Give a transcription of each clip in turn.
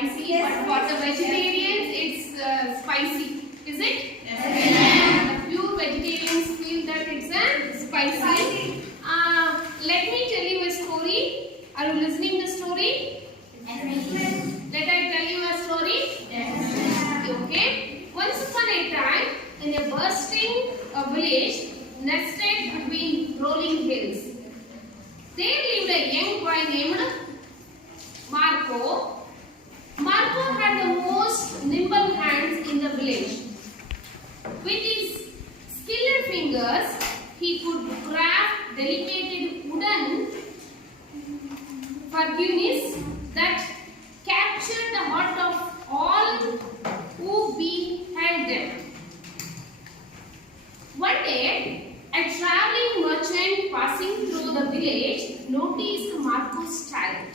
spicy, Yes, but for the yes. vegetarians, it's spicy. Is it? Yes. The pure vegetarians feel that it's a spicy. Spicy. Let me tell you a story. Are you listening to the story? Let I tell you a story? Okay. Once upon a time, in a bursting village nested between rolling hills, there lived a young boy named Marco. Marco had the most nimble hands in the village. With his skilled fingers, he could craft delicate wooden figurines that captured the heart of all who beheld them. One day, a traveling merchant passing through the village noticed Marco's talent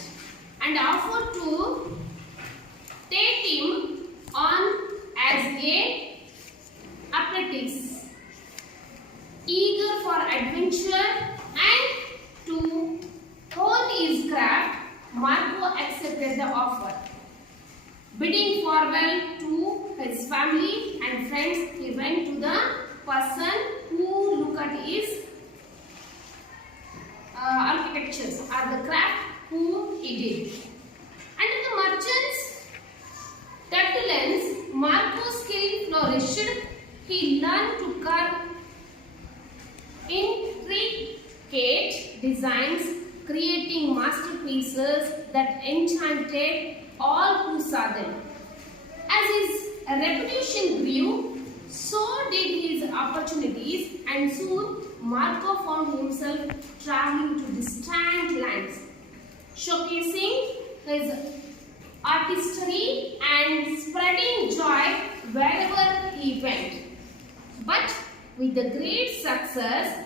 and offered to take him on as a apprentice. Eager for adventure and to hone his craft, Marco accepted the offer. Bidding farewell to his family and friends, he went to the person who looked at his architectures or the craft who he did. Under the merchant's tutelage, Marco's skill flourished. He learned to carve intricate designs, creating masterpieces that enchanted all who saw them. As his reputation grew, so did his opportunities, and soon Marco found himself traveling to distant lands, showcasing his artistry and spreading joy wherever he went. But with the great success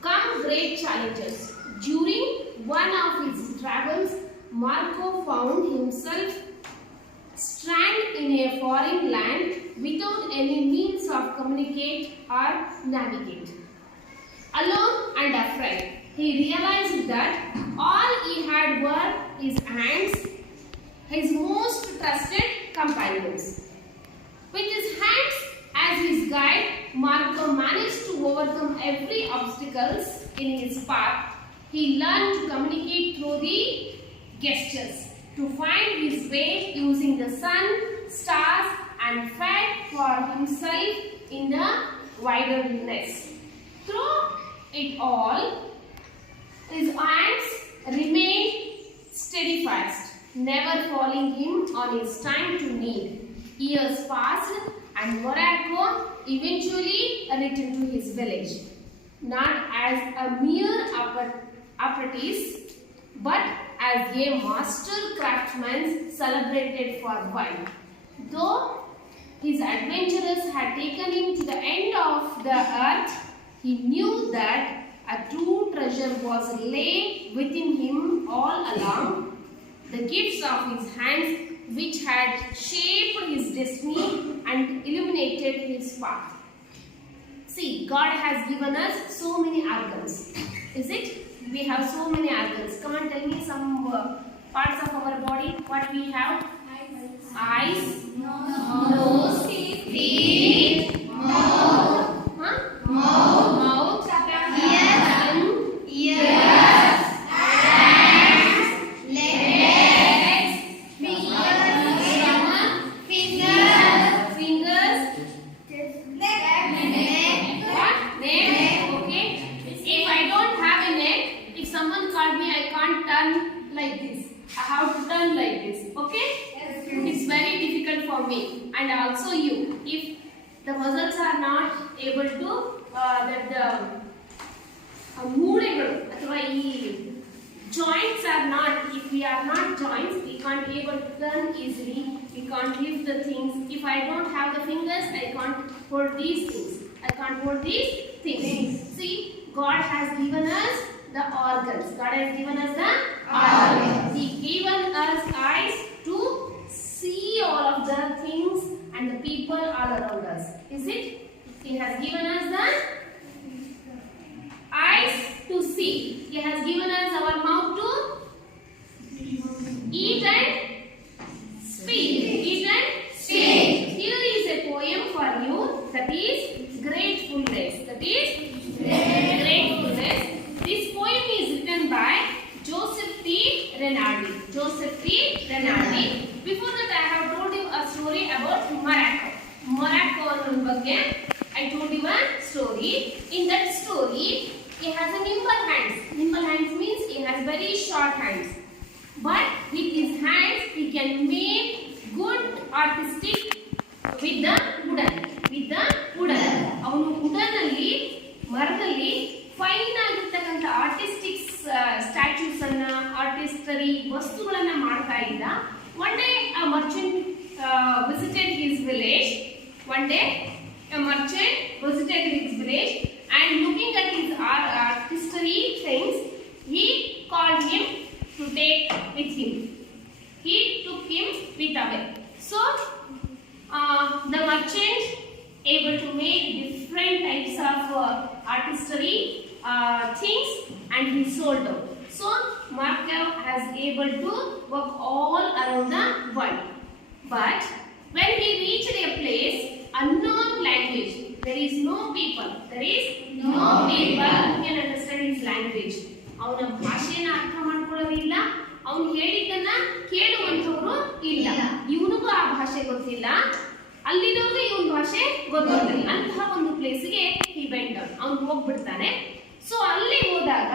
come great challenges. During one of his travels, Marco found himself stranded in a foreign land without any means of communicate or navigate. Alone and afraid, he realized that all he had were his hands, his most trusted companions. With his hands as his guide, Marco managed to overcome every obstacle in his path. He learned to communicate through the gestures, to find his way using the sun, stars, and fed for himself in the wilderness. Through it all, his hands remained steadfast, never falling him on his time to need. Years passed, and Marco eventually returned to his village, not as a mere apprentice, but as a master craftsman celebrated for while. Though his adventurers had taken him to the end of the earth, he knew that a true treasure was laid within him all along. The gifts of his hands which had shaped his destiny and illuminated his path. See, God has given us so many organs. Is it? We have so many organs. Come and tell me some parts of our body. What we have? Eyes, nose, teeth, mouth, mouth, ears, hands, legs, fingers, neck. Okay. If I don't have a neck, if someone called me, I can't turn like this. I have to turn like this. Okay? It's very difficult for me, and also you. If the muscles are not able to ಮೂಳೆಗಳು ಅಥವಾ ಈ joints are not, if we are not joints, we can't be able to turn easily, we can't lift the things. If I don't have the fingers, I can't hold these things, I can't hold these things. See, God has given us the organs. God has given us the organs. He given us eyes to see all of the things and the people all around us. Is it? He has given us the eyes to see. He has given us our mouth to eat and Joseph T. Renaldi. Before that, I have told you a story about Morocco. Morocco ಅನ್ನೋ ಬಗ್ಗೆ I told you a story. In that story, he has a nimble hands. Nimble hands means he has very short hands. But with his hands, he can make good artistic with the wooden. ಅವನು wooden ಅಲ್ಲಿ ಮರದಲ್ಲಿ fine ಆಗಿರ್ತಕ್ಕಂಥ artistic statues ಅನ್ನ ಆರ್ಟಿಸ್ಟರಿ ವಸ್ತುಗಳನ್ನ ಮಾಡ್ತಾ ಇದ್ದ. One day a merchant visited his village. And looking at his artistry things, he called him to take with him. He took him with away. So the merchant able to make different types of artistry things and he sold them. So Markov has able to work all around the world. But when he reached a place, unknown language, there is no people who can understand his language. ಅವನ ಭಾಷೆನ ಅರ್ಥ ಮಾಡ್ಕೊಳ್ಳೋದಿಲ್ಲ, ಅವನು ಹೇಳಿದ್ದನ್ನ ಕೇಳುವಂಥವ್ರು ಇಲ್ಲ, ಇವನಿಗೂ ಆ ಭಾಷೆ ಗೊತ್ತಿಲ್ಲ, ಅಲ್ಲಿನವ್ರಿಗೆ ಇವನ್ ಭಾಷೆ ಗೊತ್ತಿಲ್ಲ. ಅಂತಹ ಒಂದು ಪ್ಲೇಸ್ಗೆ he went down. ಅವನು ಹೋಗ್ಬಿಡ್ತಾನೆ. ಸೊ ಅಲ್ಲಿ ಹೋದಾಗ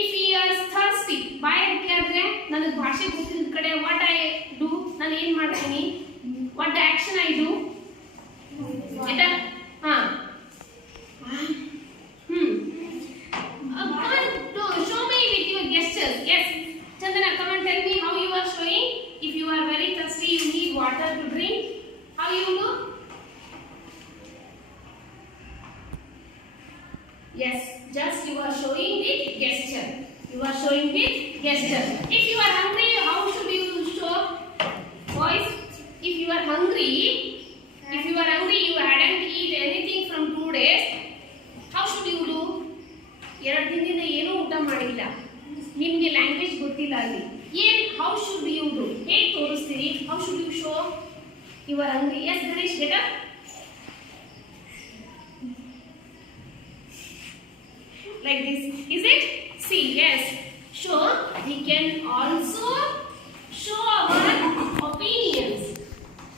ಇಫ್ he is thirsty, ಬಾಯಾರಿಕೆ ಆದ್ರೆ ನನಗೆ ಭಾಷೆ ಗೊತ್ತಿದ್ದ ಕಡೆ ವಾಟ್ ಐ ಡೂ, ನಾನು ಏನ್ ಮಾಡ್ತೀನಿ, what the action I do, show me with your gestures. Yes, Chandana, come and tell me how you are showing. If you are very thirsty, you need water to drink, how you do? Yes, just you are showing with gesture. If you are hungry, how should you show? Boys, if you are hungry, you hadn't eat anything from 2 days, how should you do? 2 ದಿನದಿಂದ ಏನೂ ಊಟ ಮಾಡಿಲ್ಲ, ನಿಮಗೆ language ಗೊತ್ತಿಲ್ಲ, ಅಲ್ಲಿ how should you do? ಹೇಗೆ ತೋರಿಸ್ತೀರಿ? How should you show you are hungry? Yes, Ganesh, get up. Like this, is it? See, yes. So we can also show our opinions,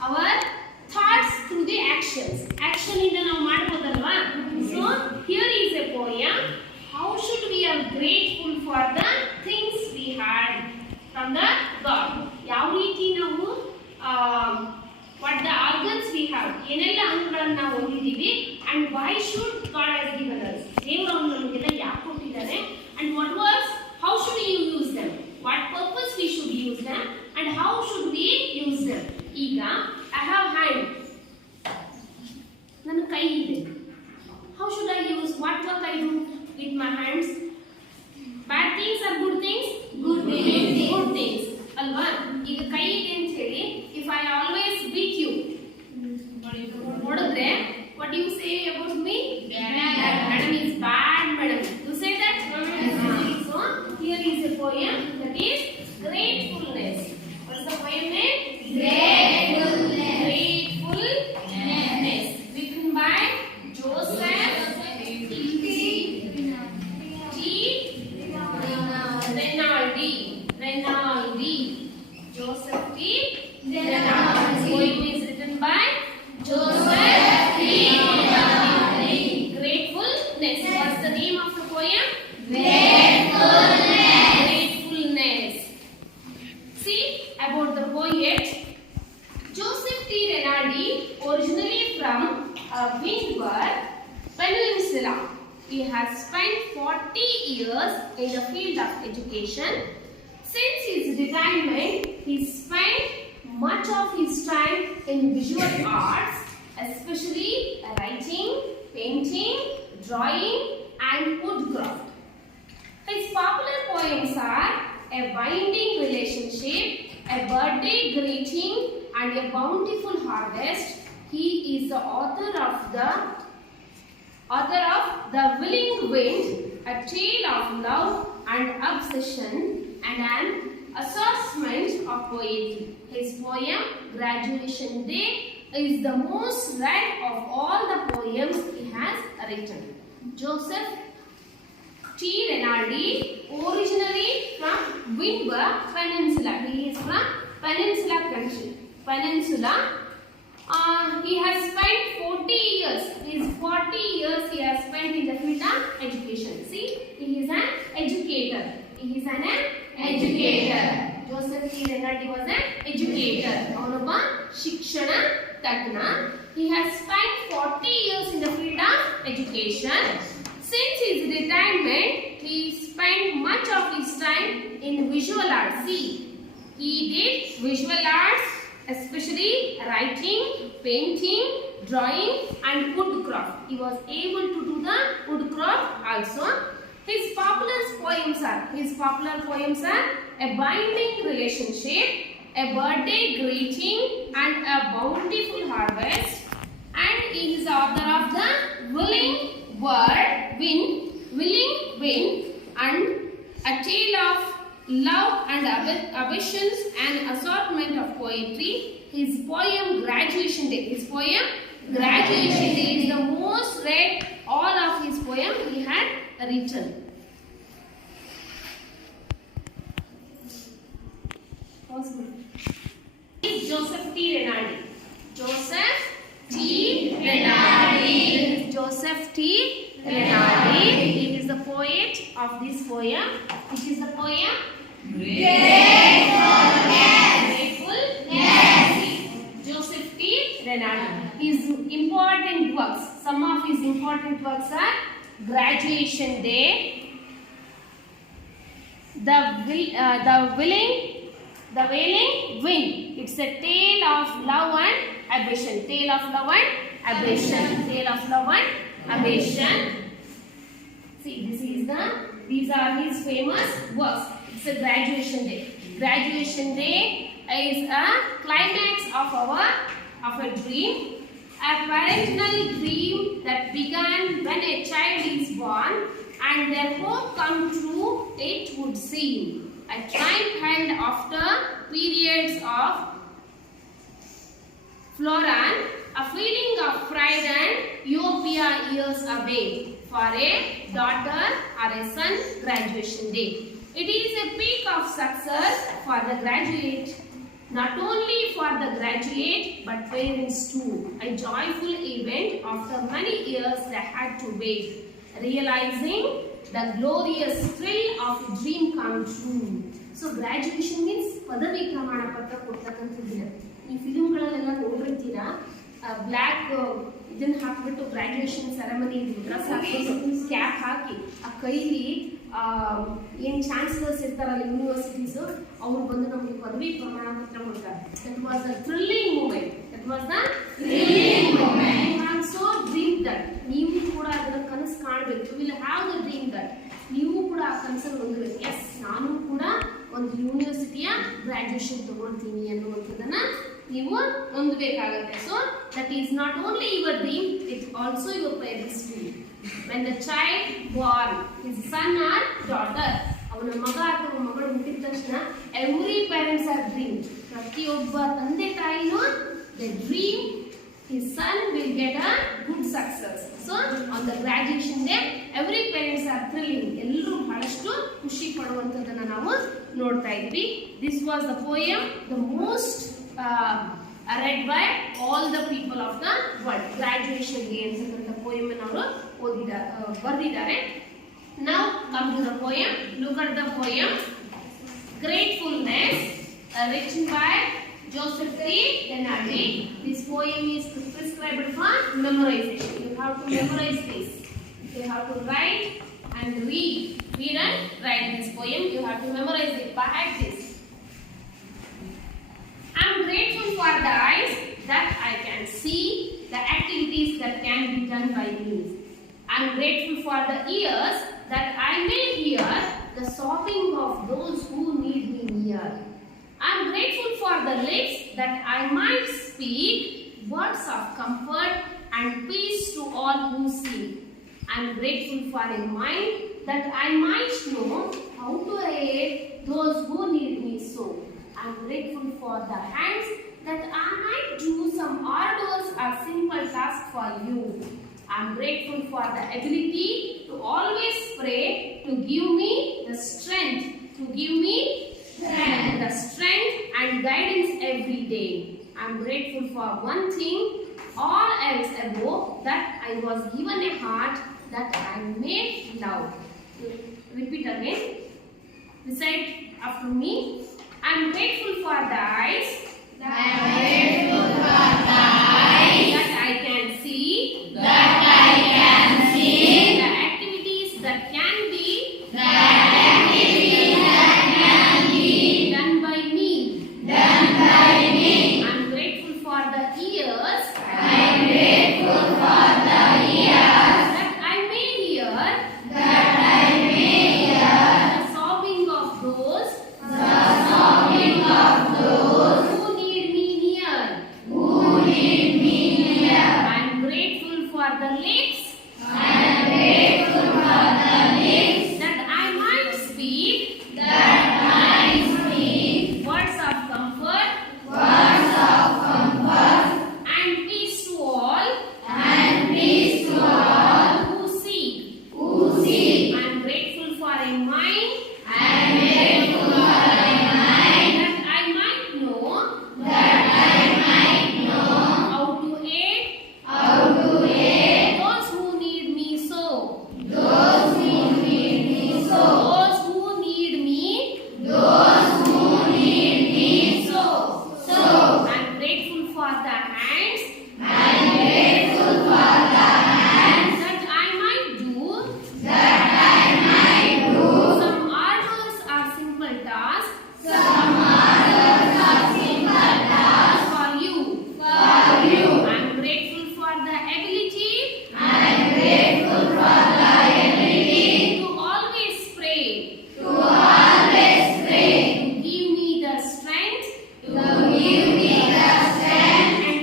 our thoughts through the actions. Action ಇಂದ ನಾವು ಮಾಡಬಹುದಲ್ವಾ? So here is a poem. How should we are grateful for the things we had from the God? ಯಾವ ರೀತಿ ನಾವು what the organs we have, ಏನೆಲ್ಲ ಅಂಗಗಳನ್ನು ನಾವು ಹೊಂದಿದ್ದೀವಿ, and why should God has given us, ದೇವರು ನಮಗೆಲ್ಲ ಯಾಕೆ ಕೊಟ್ಟಿದ್ದಾರೆ, and how should you use them, what purpose we should use them, and how should we use them. ಈಗ I have hand, ನನ್ನ ಕೈ ಇದೆ, how should I use, what work I do with my hands? Bad things or good things? Good things ಅಲ್ವಾ? ಈಗ ಕೈ ಇದೆ ಅಂತ ಹೇಳಿ if I always beat you, ಹೊಡೆದ್ರೆ what do you say about me? Madam is bad, madam. You say that? So here is a poem that is gratefulness. What's the poem name? Gratefulness. Written by Joseph T. Renaldi. Joseph T. Renaldi. Poem is written by Joseph T. Renaldi. Gratefulness. What's the name of the poem? Gratefulness. See about the poet Joseph T. Renaldi, originally from Windward Peninsula. He has spent 40 years in the field of education. Since his retirement, he spent much of his time in visual arts, especially writing, painting, drawing, and woodcraft. His popular poems are A Binding Relationship, A Birthday Greeting, and A Bountiful Harvest. He is the author of The Willing Wind, A Tale of Love and Obsession, and an assortment of poetry. His poem Graduation Day is the most read of all the poems he has written. Joseph T. T. Rinaldi, originally from Windward Peninsula. He is from Peninsula country. Peninsula. He has spent 40 years. His 40 years he has spent in the field of education. See, he is an educator. He is an educator. Joseph T. Rinaldi was an educator. ಅವನೊಬ್ಬ ಶಿಕ್ಷಣ ತಜ್ಞ. He has spent 40 years in the field of education. Since his retirement, he spent much of his time in visual arts. See, he did visual arts, especially writing, painting, drawing and woodcraft. He was able to do the woodcraft also. His popular poems are A Binding Relationship, A Birthday Greeting and A Bountiful Harvest, and he is the author of the Willing Wind and A Tale of Love and Ambitions, and assortment of poetry. His poem Graduation Day is the most read. All of his poem he had written. Joseph T. Rinaldi. Joseph T. Rinaldi. Joseph T. Rinaldi. He is the poet of this poem. Which is the poem? Gratefulness. Joseph T. Rinaldi. His important works. Some of his important works are Graduation Day, The Wailing Wind. It's a tale of love and ambition. Tale of love and ambition. See, these are his famous works. It's a Graduation Day. Graduation Day is a climax of a dream. A parental dream that began when a child is born and their hope come true, it would seem. A triumph held after periods of floran, a feeling of pride and euphoria years away for a daughter or a son graduation day. It is a peak of success for the graduate. Not only for the graduate but parents too. A joyful event after many years they had to wait, realizing the glorious thrill of a dream come true. So graduation means ಪದವಿ ಪ್ರಮಾಣ ಪತ್ರ ಕೊಡ್ತಕ್ಕಂಥದ್ದು. ಈ ಫಿಲ್ಮ್ಗಳಲ್ಲೆಲ್ಲ ನೋಡಿರ್ತೀರಾ, black ಇದನ್ನ ಹಾಕ್ಬಿಟ್ಟು graduation ceremony dress ಹಾಕ್ಬಿಟ್ಟು cap ಹಾಕಿ ಆ ಕೈಲಿ ಏನು ಚಾನ್ಸಲರ್ಸ್ ಇರ್ತಾರಲ್ಲ ಯೂನಿವರ್ಸಿಟೀಸು, ಅವರು ಬಂದು ನಮಗೆ ಪದವಿ ಪ್ರಮಾಣ ಪತ್ರ ಕೊಡ್ತಾರೆ. That was the thrilling moment. So dream that. ನೀವು ಕೂಡ ಅದನ್ನ ಕನಸು ಕಾಣಬೇಕು. You will have the dream that. ನೀವು ಕೂಡ ಆ ಕನಸನ್ನು ಹೊಂದಬೇಕು. ಎಸ್, ನಾನು ಕೂಡ ಒಂದು ಯೂನಿವರ್ಸಿಟಿಯ ಗ್ರಾಜುಯೇಷನ್ ತಗೊಳ್ತೀನಿ ಅನ್ನುವಂಥದ್ದನ್ನ ನೀವು ಹೊಂದಬೇಕಾಗತ್ತೆ. So that is not only your dream, it's also your parents dream. When the child born, his son or daughter, ಅವನ ಮಗ ಅಥವಾ ಮಗಳು ಹುಟ್ಟಿದ ತಕ್ಷಣ every parents are dream. ಪ್ರತಿಯೊಬ್ಬ ತಂದೆ ತಾಯಿನೂ they dream his son will get a good success. So on the graduation day every parents are thrilling. ಎಲ್ಲರೂ ಬಹಳಷ್ಟು ಖುಷಿ ಪಡುವಂತದನ್ನ ನಾವು ನೋಡ್ತಾ ಇದ್ವಿ. This was the poem the most read by all the people of the world. Graduation day ಅಂತಕ್ಕಂಥ poem ಅನ್ನು ಅವರು ಬರೆದಿದ್ದಾರೆ. Now come to the poem. Look at the poem Gratefulness, written by Joseph T. Rinaldi. This poem is prescribed for memorization. You have to memorize this. You have to write and read and write this poem. You have to memorize it by heart this. I am grateful for the eyes that I can see the activities that can be done by me. I am grateful for the ears that I may hear the sobbing of those who need me near. I am grateful for the lips that I might speak words of comfort and peace to all who see. I am grateful for a mind that I might know how to aid those who need me so. I am grateful for the hands that I might do some arduous or simple task for you. I am grateful for the ability to always pray to give me the strength, the strength and guidance every day. I am grateful for one thing, all else above, that I was given a heart that I may love. Repeat again. Recite after me. I am grateful for the eyes that I can see, the activities that can be done by me. I am grateful for the ears that I may hear the sobbing of those who need me near. I am grateful for the lips that I might speak words of comfort and peace to all who seek. I am grateful for a mind that I might know how to aid those who need me so. Those who need me so. I am grateful for the hands that I might do some arduous or simple tasks for you. I am grateful for the ability to always pray, to give me the strength and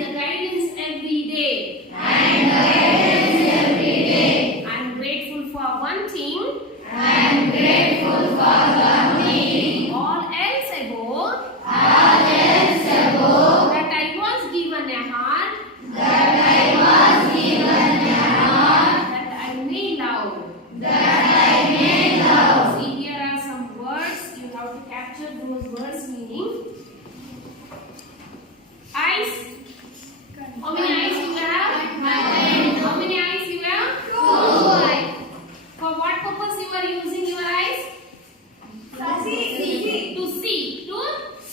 the guidance every day. I am grateful for one thing, all else above, that I was given a heart that I may love. See, here are some words. You have to capture those words' meaning. Eyes. How many eyes you have? How many eyes you have? For what purpose you are using your eyes? To see.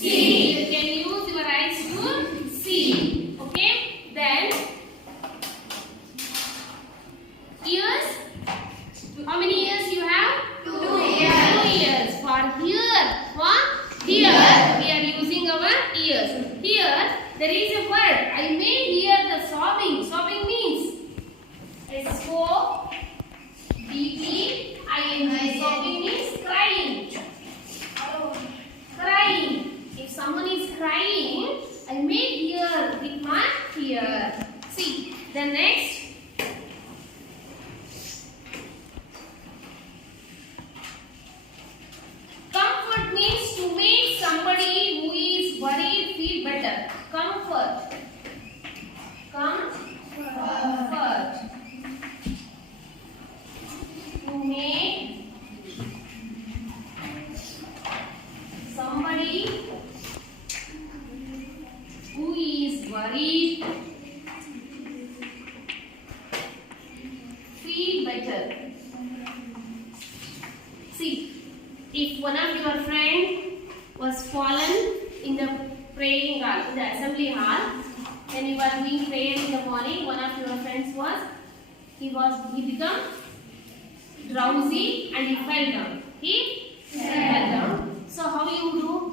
You can use your eyes to see. Okay? Then ears. How many ears you have? 2 ears. For hear. We are using our ears. Here there is a word. I may hear the sobbing. Sobbing means S-O-B-B-I-N-G. Sobbing means crying. If someone is crying, I may hear with my ear. See, the next. Comfort means to make somebody who is worried feel better. Comfort. To make somebody who is worried feel better. See, if one of your friend was fallen in the praying hall, in the assembly hall, when you were doing prayer in the morning, one of your friends he became drowsy and he fell down. He fell down. So how you do?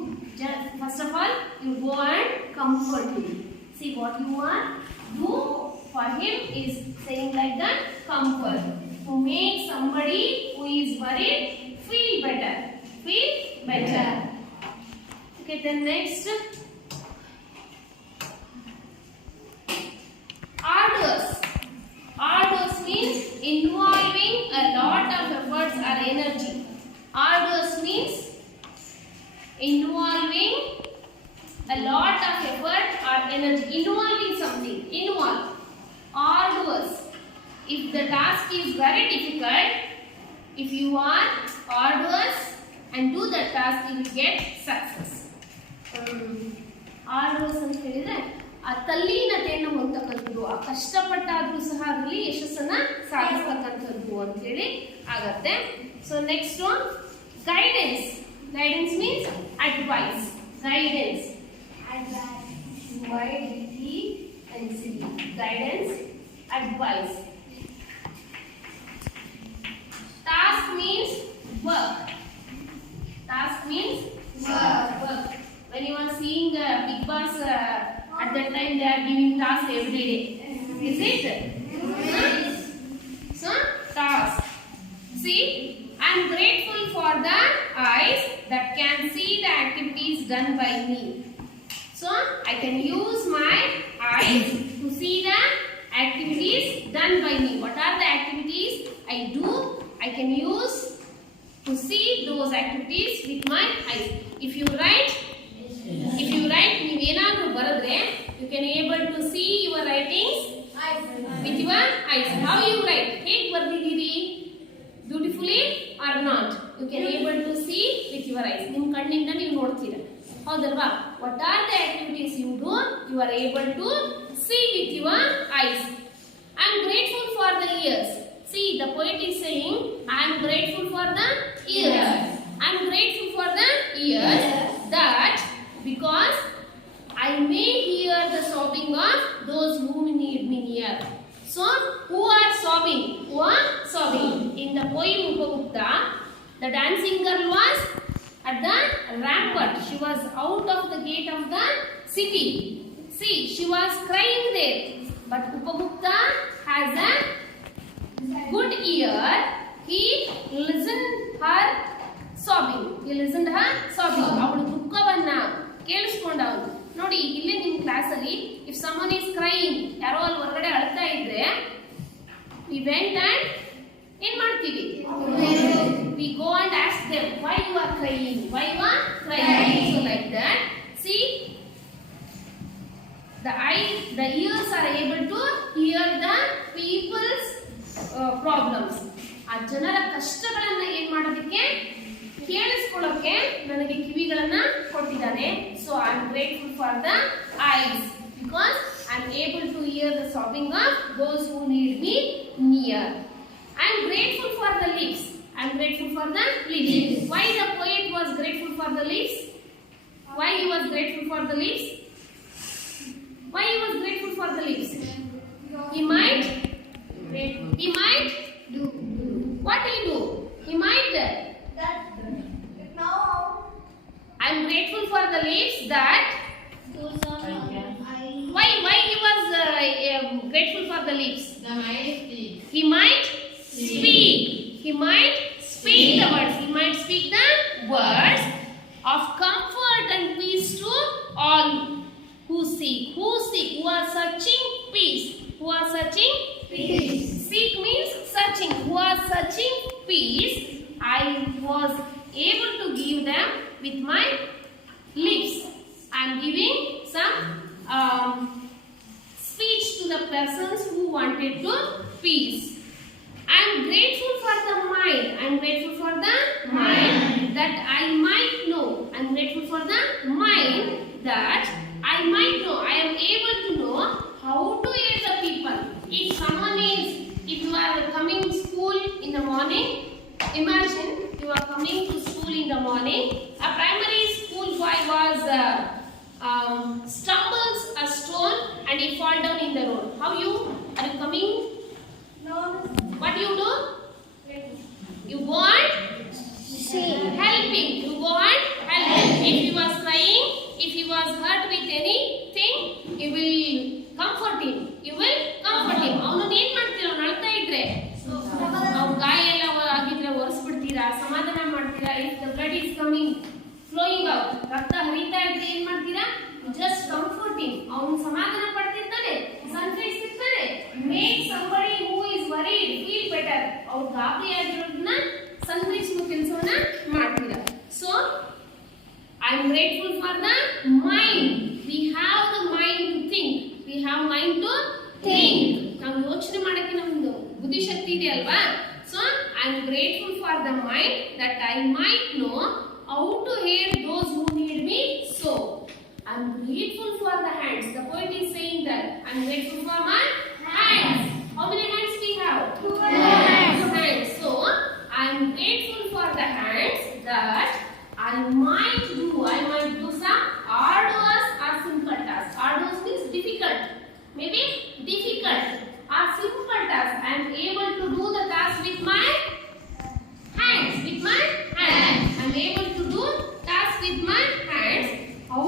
First of all, you go and comfort him. See what you want do for him is saying like that, comfort. To make somebody who is worried feel better. Okay, then next. Arduous means involving a lot of efforts or energy. Arduous means involving a lot of effort or energy. Involving something. Arduous. If the task is very difficult, if you are arduous and do the task, you will get success. arduous ಅಂತ ಹೇಳಿದ್ರೆ ಆ ತಲ್ಲೀನತೆಯನ್ನು ಹೊಂದತಕ್ಕಂಥದ್ದು, ಆ ಕಷ್ಟಪಟ್ಟಾದ್ರೂ ಸಹ ಅದರಲ್ಲಿ ಯಶಸ್ಸನ್ನ ಸಾಧಿಸ್ತಕ್ಕಂಥದ್ದು ಅಂತ ಹೇಳಿ ಆಗತ್ತೆ. So next guidance. Guidance means advice. Guidance guidance, advice. Task means work. Task means work. When you are seeing Big Boss, at that time they are giving tasks every day. Is it? So task. See, I am grateful for the eyes that can see the activities done by me. So I can use my eyes to see the activities done by me. What are the activities I do? I can use to see those activities with my eyes. If you write, ನೀವು ಏನಾದರೂ ಬರೆದ್ರೆ you can able to see your writings with your eyes. How you write? ಹೇಗೆ ಬರೆದಿದ್ದೀರಿ? Beautifully or not? You can able to see with your eyes. ನಿಮ್ಮ ಕಣ್ಣಿಂದ ನೀವು ನೋಡ್ತೀರಾ, ಹೌದಲ್ವಾ? What are the activities you do? You are able to see with your eyes. I am grateful for the ears. See, the poet is saying, I am grateful for the ears. I am grateful for the ears that because I may hear the sobbing of those who need me near. So, who are sobbing? Who are sobbing? In the poem Upagupta, the dancing girl was at the rampart. She was out of the gate of the city. See, she was crying there. But Upagupta has a good ear. He listened her sobbing. He listened her sobbing. ಅವಳು ದುಃಖವನ್ನ ಕೇಳಿಸ್ಕೊಂಡವನು. ನೋಡಿ, ಇಲ್ಲಿ ನಿಮ್ಮ ಕ್ಲಾಸಲ್ಲಿ if someone is crying, ಯಾರೋ ಅಲ್ಲಿ ಹೊರಗಡೆ ಅಳ್ತಾ ಇದ್ರೆ, we went and ಏನ್ ಮಾಡ್ತೀವಿ? We go and ask them, why you are crying? Why you are crying? So like that, see, the ears are able to hear the people's problems. ಆ ಜನರ ಕಷ್ಟಗಳನ್ನ ಏನ್ ಮಾಡೋದಕ್ಕೆ, ಕೇಳಿಸ್ಕೊಳ್ಳೋಕೆ ನನಗೆ ಕಿವಿಗಳನ್ನ ಕೊಟ್ಟಿದ್ದಾನೆ. So I am grateful for the eyes because I am able to hear the sobbing of those who need me near. I am grateful for the lips. I am grateful for the lips. Why the poet was grateful for the lips? Why he was grateful for the lips? Why he was grateful for the lips? He might do. What he do? He might. I am grateful for the lips that. Why he was grateful for the lips? He might speak. He might speak the words. He might speak the words of comfort and peace to all who seek. Who are searching peace. Who are searching peace. Seek means searching. Who are searching peace. I was able to give them with my lips. I am giving some speech to the persons who wanted to peace. I am grateful for the mind. I am grateful for the mind that I might know. I am grateful for the mind that I might know. I am able to know how to aid the people. If you are coming to school in the morning, imagine you are coming to school in the morning. A primary school boy was stumbles a stone and he fall down in the road. How you are you coming? No. What you do? You go and help him. You go and help him. If he was crying, if he was hurt with anything, you will comfort him. You will comfort him. ಅವನು ಏನ್ ಮಾಡ್ತೀರಾ? ಅವನು ಅಳ್ತಾ ಇದ್ರೆ ಅವ್ನ ಗಾಯ ಎಲ್ಲ ಆಗಿದ್ರೆ ಒರೆಸ್ಬಿಡ್ತೀರಾ, ಸಮಾಧಾನ ಮಾಡ್ತೀರಾ? If the blood is coming flowing out, ರಕ್ತ ಹರಿತಾ ಇದ್ರೆ ಏನ್ ಮಾಡ್ತೀರಾ? Just comfort him. ಅವನು ಸಮಾಧಾನ ಪಡ್ತಿರ್ತಾನೆ, ಸಂತೈಸ್ತಿರ್ತಾನೆ. Make somebody who is worried feel better. ಅವ್ರು ಗಾಬರಿ ಆಗಿರೋದನ್ನ ಸಂತೈಸುವ ಕೆಲಸವನ್ನ ಮಾಡ್ತೀರಾ. So I am grateful for the mind. We have the mind to think. We have mind to think. ನಾವು ಯೋಚನೆ ಮಾಡಕ್ಕೆ ನಮ್ದು ಬುದ್ಧಿಶಕ್ತಿ ಇದೆ ಅಲ್ವಾ? So I am grateful for the mind that I might know how to help those who need me. So I am grateful for the hands. The poet is saying that I am grateful for my hands. How many hands we have? Two hands. So I am grateful for the hands that I might do some arduous or simple tasks. Arduous means difficult. Maybe difficult or simple tasks. I am able to do the task with my hands. With my hands. I am able to do tasks with my hands. How?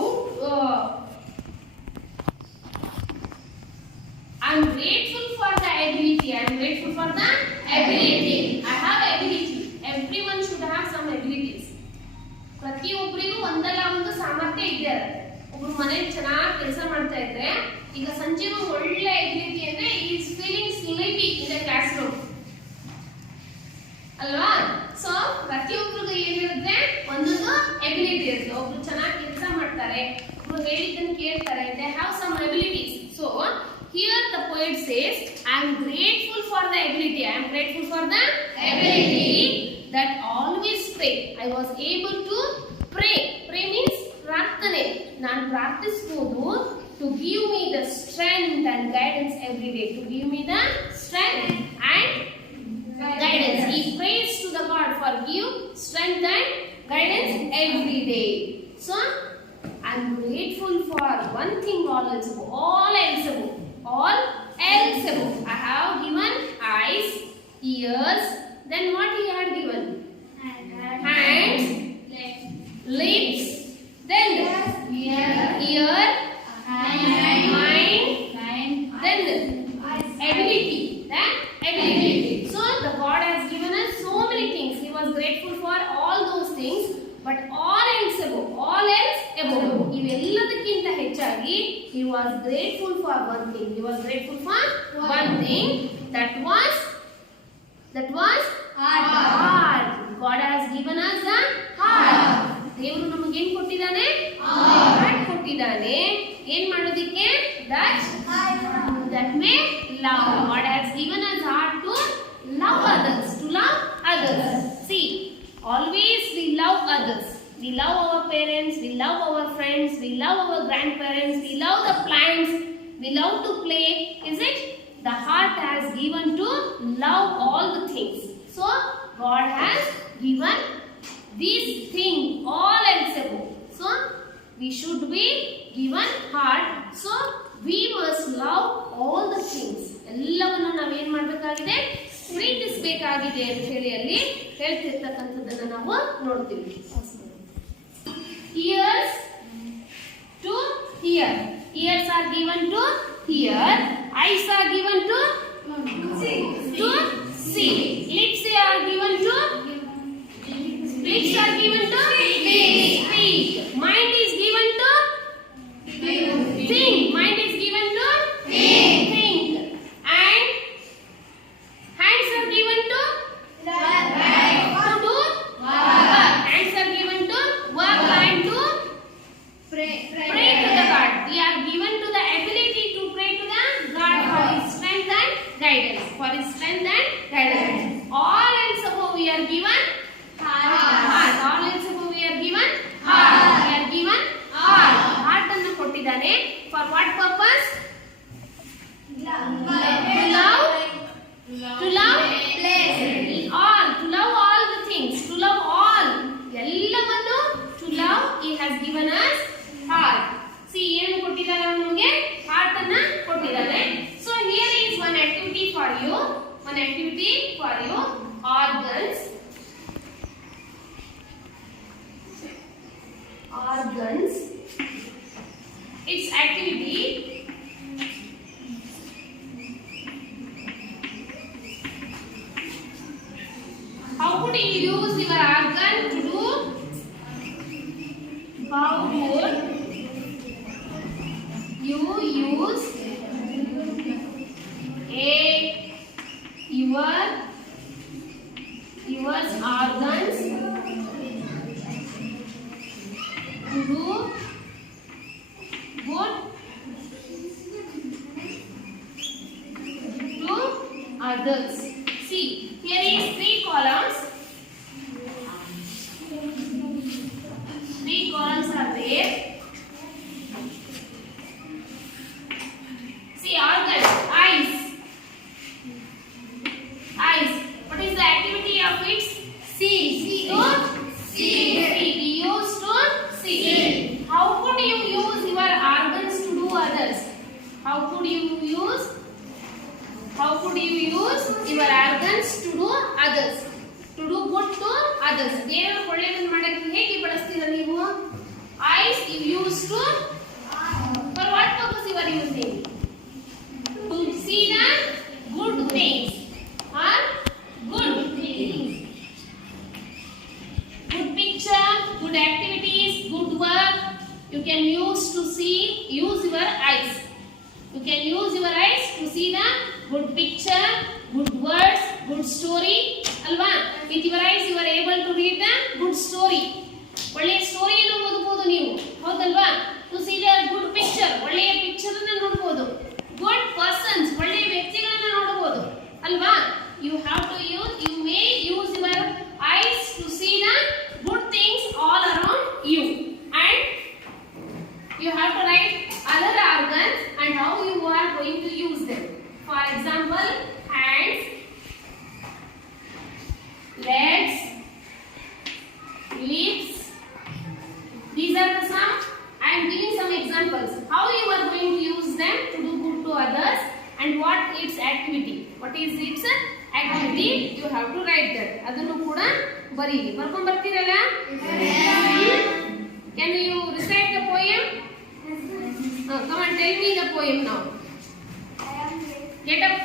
I am grateful for the ability. I am grateful for the ability. I have ability. Everyone should have some abilities. ಪ್ರತಿಯೊಬ್ಬರಿಗೂ ಒಂದಲ್ಲ ಒಂದು ಸಾಮರ್ಥ್ಯ ಇದ್ದೇ ಇರುತ್ತೆ. ಒಬ್ರು ಮನೇಲಿ ಚೆನ್ನಾಗಿ ಕೆಲಸ ಮಾಡ್ತಾ ಇದ್ರೆ ಈಗ ಸಂಜೀವ್ ಒಳ್ಳೆ ಎಬಿಲಿಟಿ ಅಂದ್ರೆ is feeling sleepy in the class room ಅಲ್ವಾ. ಸೊ ಪ್ರತಿಯೊಬ್ಬರಿಗೂ ಏನಿರುತ್ತೆ ಒಂದೊಂದು ಎಬಿಲಿಟಿ ಇರುತ್ತೆ. ಒಬ್ರು ಚೆನ್ನಾಗಿ ಕೆಲಸ ಮಾಡ್ತಾರೆ, ಒಬ್ರು ಹೇಳಿದ್ದನ್ನು ಕೇಳ್ತಾರೆ. They have some abilities. So here the poet says I am grateful for the ability. I am grateful for the ability that always pray. I was able to pray. Pray means ಪ್ರಾರ್ಥನೆ. ನಾನು ಪ್ರಾರ್ಥಿಸಬಹುದು to give me the strength and guidance every day. To give me the strength and guidance. He prays to the God for give strength and guidance every day. So I am grateful for one thing all else above. All else above. All else above. I have given eyes, ears, then what he had given? Hands, lips, then ear, mind, then ability. So the God has given us so many things. He was grateful for all those things, but all else above. ಇವೆಲ್ಲದಕ್ಕಿಂತ ಹೆಚ್ಚಾಗಿ he was grateful for one thing. He was grateful for one thing that was heart. God has given us the heart. ದೇವರು ನಮಗೆ ಏನು ಕೊಟ್ಟಿದ್ದಾನೆ? Heart ಕೊಟ್ಟಿದ್ದಾನೆ. ಏನು ಮಾಡೋದಕ್ಕೆ? that may love. God has given us heart to love others. See, always we love others. We love our parents, we love our friends, we love our grandparents, we love the plants, we love to play. Is it? The heart has given to love all the things. So God has given this thing all else above. So we should be given heart. So we must love all the things. ಎಲ್ಲವನ್ನು ನಾವು ಏನು ಮಾಡಬೇಕಾಗಿದೆ? ಪ್ರೀತಿಸಬೇಕಾಗಿದೆ ಅಂತ ಹೇಳಿ ಅಲ್ಲಿ ಹೇಳ್ತಿರ್ತಕ್ಕಂಥದ್ದನ್ನು ನಾವು ನೋಡ್ತೀವಿ. Ears to hear. Ears are given to hear. Eyes are given to see. Lips are given to speak. Mind is given to think. Mind is given to think. And hands are given to do work. Hands are given to work and to pray to the God. We are given to the ability to pray to the God for His strength and guidance. All else above we are given heart. All else above we are given heart. We are given heart. Heart ಅನ್ನು ಕೊಟ್ಟಿದ್ದಾನೆ. For what purpose? To love all the things. To love all. ಎಲ್ಲವನ್ನು to love He has given us heart. See, ಏನು ಕೊಟ್ಟಿದ್ದಾನೆ ನಮಗೆ? Heart ಅನ್ನು ಕೊಟ್ಟಿದ್ದಾನೆ. So here is one activity for you. Organs. Its activity. How could you use your organ to do? How would you use your organs to do good to others? See, here is columns. 3 columns are there. See organs, eyes. Eyes. What is the activity of it? See. To see. We use to see. How could you use your organs to do others? How could you use your organs to do others? To do good to others. ದೇವರ ಒಳ್ಳೆಯದನ್ನು ಮಾಡಕ್ಕೆ ಹೇಗೆ ಬಳಸ್ತೀರಾ ನೀವು? Eyes you use to, for what purpose you are using? To see the good things or good things. Good picture, good activities, good work. You can use your eyes. You can use your eyes to see the good picture, good words, good story. Alva? With your eyes you are able to read the good story. ಒಳ್ಳೆಯ ಸ್ಟೋರಿಯನ್ನು ಓದಬಹುದು ನೀವು. ಹೌದಲ್ವಾ? To see the good picture. ಒಳ್ಳೆಯ picture ಅನ್ನು ನೋಡಬಹುದು. Good persons. ಒಳ್ಳೆಯ ವ್ಯಕ್ತಿಗಳನ್ನು ನೋಡಬಹುದು. ಅಲ್ವಾ? You may use your eyes to see the good things all around you. And you have to write other organs and how you are going to use them. For example, hands, legs, lips. These are the some. I am giving some examples. How you are going to use them to do good to others and what its activity. What is its activity? You have to write that. ಅದನ್ನು ಕೂಡ ಬರೀರಿ. ಬರ್ಕೊಂಡು ಬರ್ತೀರಲ್ಲ? Can you recite the poem? Come on, tell me the poem now. Get up.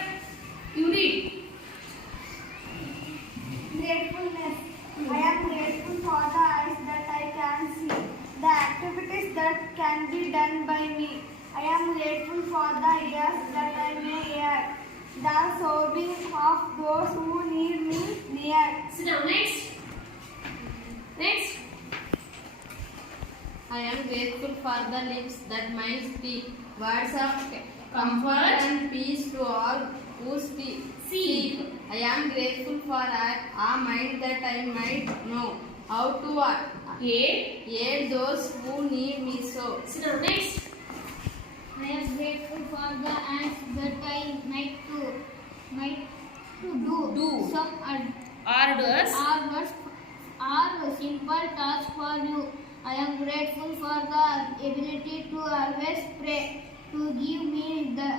You read. Gratefulness. I am grateful for the eyes that I can see, the activities that can be done by me. I am grateful for the ears that I may hear, the sobbing of those who need me near. Sit down. Next. I am grateful for the lips that might speak words of comfort and peace to all who speak. I am grateful for a mind that I might know how to aid those who need me so. Sit down. Next. I am grateful for the hands that I might to do some Orders. or simple tasks for you. I am grateful for the ability to always pray, to give me the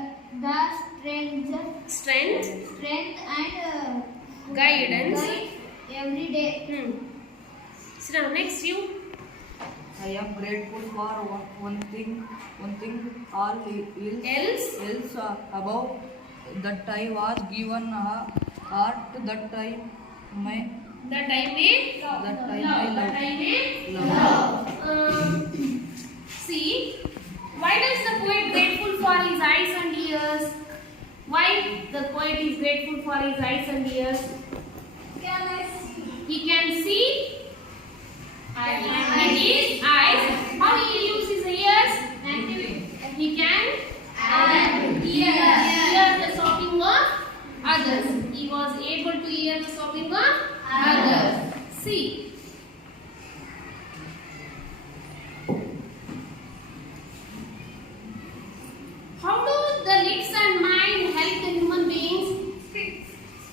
strength and Guidance. guide every day. Sit down. Next, you. I am grateful for one thing all Else. above that I was given a heart that I may love. See, why does the poet grateful for his eyes and ears? Why the poet is grateful for his eyes and ears? He can see and his eyes. How he uses his ears? He can hear the sobbing of others. He was able to hear the sobbing of others. See. How do the lips and mind help the human beings?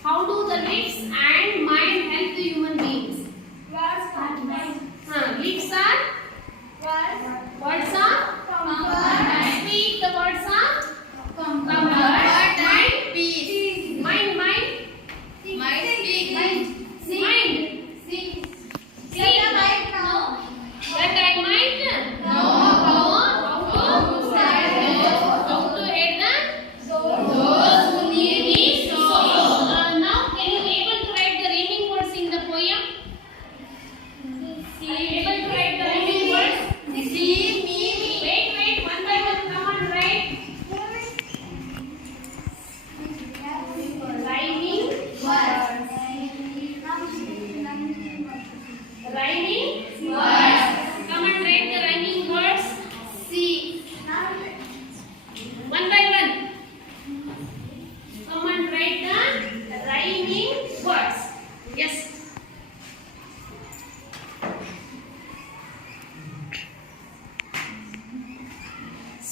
How do the lips and mind help the human beings? Lips are words are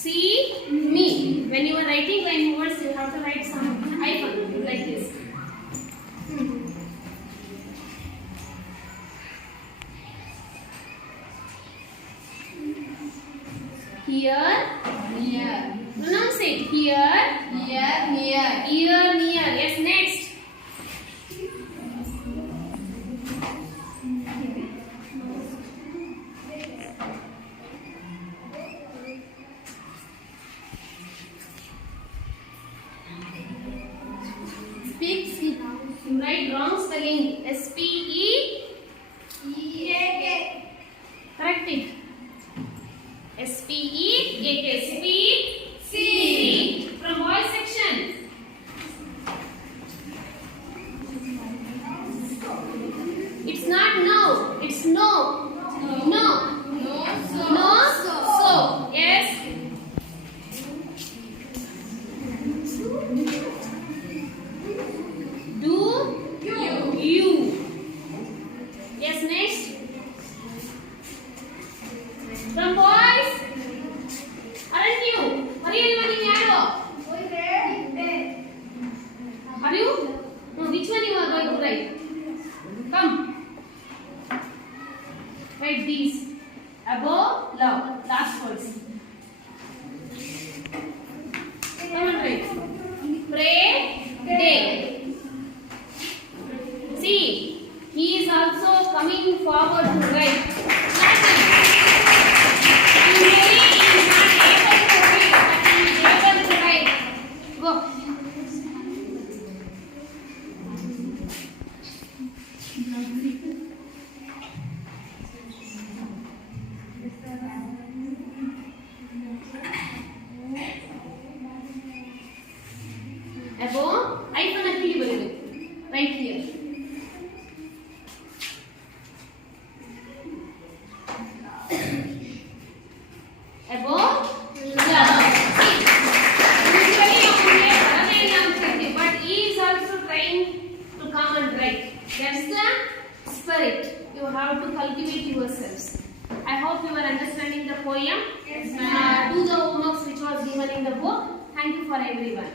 See me. When you are writing rhyme words, you have to write some hyphen like this. Here, Near. pronounce it. Here, Here, near. ear, near. Yes, next. Speak, speak. You write wrong spelling. S-P-E. Correct it. S-P-E-A-K. Speak. See. From boys section. It's not no. It's no. No. No. So. Yes. Do. You. Yes, next. From boys. Aren't you? Hurry, you arrow. Are you? No, which one you are going to write? Come. Write these. Above, love. Last words. Come and write. Pray, day. See, he is also coming forward to write. Nothing. He maybe is not able to read, but he is able to write. Go. Above, hyphen actually ಬರಬೇಕು. Right here. Above, love. See, usually ಅವನಿಗೆ ಬರದೇ ಇಲ್ಲ ಅನ್ಸುತ್ತೆ, but he is also trying to come and write. That's the spirit. You have to cultivate yourselves. I hope you are understanding the poem. Yes, ma'am. Do the homeworks which was given in the book. Thank you for everyone.